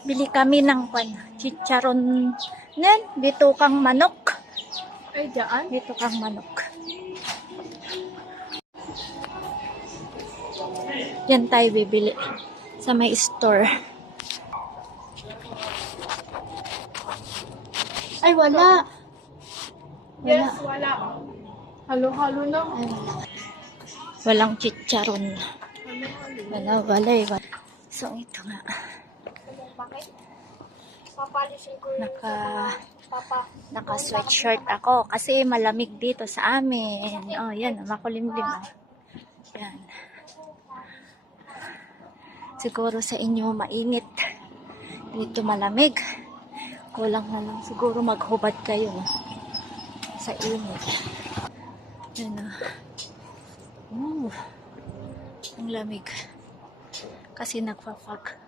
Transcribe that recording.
Bili kami ng chicharon nen, dito kang manok. Ay, dyan? Dito kang manok. Yan tayo bibili sa may store. Ay, wala. Yes, wala. Halo-halo na. Ay, wala. Walang chicharon. Wala. So, ito nga. Bakit? Papalisin ko yung Naka sweatshirt ako kasi malamig dito sa amin. Oh, yan, makulimlim. Oh. Yan. Siguro sa inyo mainit. Dito malamig. Kulang na lang siguro maghubad kayo sa init. Yan na. Ang lamig. Kasi nagpa-fog.